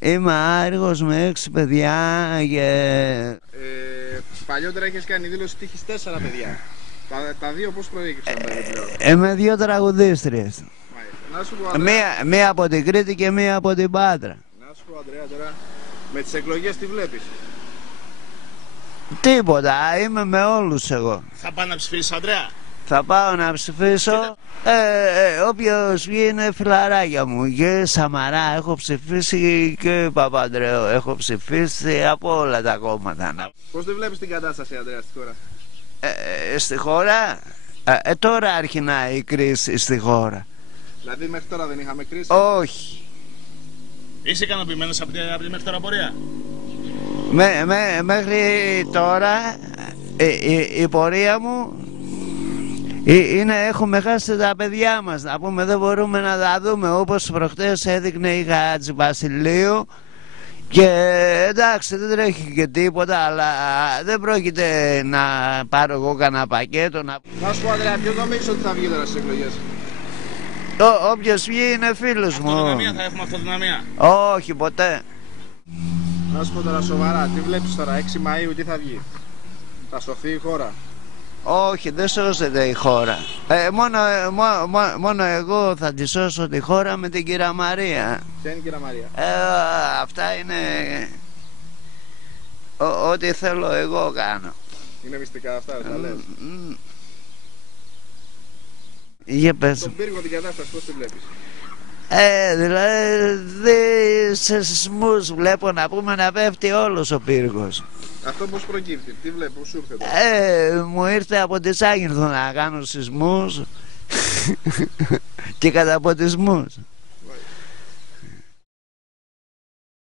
Είμαι άργος με 6 παιδιά και... Παλιότερα είχες κάνει δήλωση ότι είχες 4 παιδιά. Τα δύο πώς προέκυψαν τα δύο? με 2 τραγουδίστριες. Να σου πω, Ανδρέα, Μία από την Κρήτη και μία από την Πάτρα. να σου πω, Ανδρέα, τώρα με τις εκλογές τι βλέπεις? Τίποτα, είμαι με όλους εγώ. Θα πάει να ψηφίσεις, Ανδρέα? Θα πάω να ψηφίσω. Όποιος βγει είναι φιλαράκια μου. Και Σαμαρά έχω ψηφίσει και Παπανδρέου έχω ψηφίσει, από όλα τα κόμματα. Πώς τη βλέπεις την κατάσταση, Ανδρέα, στη χώρα? Στη χώρα, τώρα αρχινάει η κρίση στη χώρα. Δηλαδή μέχρι τώρα δεν είχαμε κρίση? Όχι. Είσαι ικανοποιημένος από τη μέχρι τώρα πορεία? Μέχρι τώρα η πορεία μου είναι, έχουμε χάσει τα παιδιά μας, να πούμε, δεν μπορούμε να τα δούμε. Όπως προχτές έδειχνε η Χατζη Βασιλείου και εντάξει δεν τρέχει και τίποτα, αλλά δεν πρόκειται να πάρω εγώ κανένα πακέτο. Να σου πω, Ανδρέα, ποιος νομίζεις ότι θα βγει τώρα στις εκλογές? Όποιος βγει είναι φίλος μου. Αυτοδυναμία, θα έχουμε αυτοδυναμία? Όχι ποτέ. Να σου πω τώρα σοβαρά, τι βλέπεις τώρα, 6 Μαΐου τι θα βγει? Θα σωθεί η χώρα? Όχι, δεν σώζεται η χώρα. Μόνο εγώ θα τη σώσω τη χώρα με την κυρία Μαρία. Ποια είναι η κυρία Μαρία? Αυτά είναι ό,τι θέλω εγώ κάνω. Είναι μυστικά αυτά, τα λες? Για πες. Τον πύργο, την κατάσταση πώς τη βλέπεις? Δηλαδή σε σεισμούς βλέπω, να πούμε, να πέφτει όλος ο πύργος. Αυτό πώς προκύπτει, τι βλέπω, πώς σου ήρθε τώρα? Μου ήρθε από τη Σάγινθο να κάνω σεισμούς και καταποντισμούς.